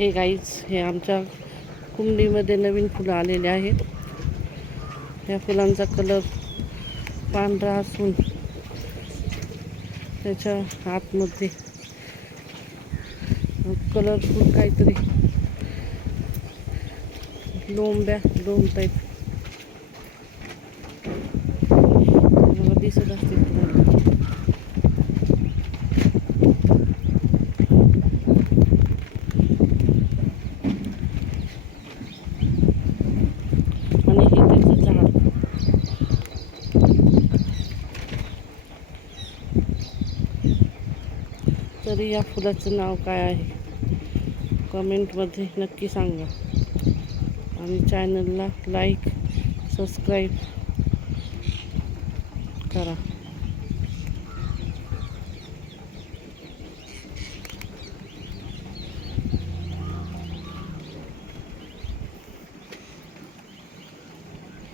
हे गाईज, हे आमच्या कुंडीमध्ये नवीन फुलं आलेले आहेत. या फुलांचा कलर पांढरा असून त्याच्या आतमध्ये कलरफुल काहीतरी लोम टाईप मला दिसत असतील तुम्हाला. आणि हे त्याचं झाड. तरी या फुलाचं नाव काय आहे कमेंटमध्ये नक्की सांगा. आणि चॅनलला लाईक सबस्क्राईब करा.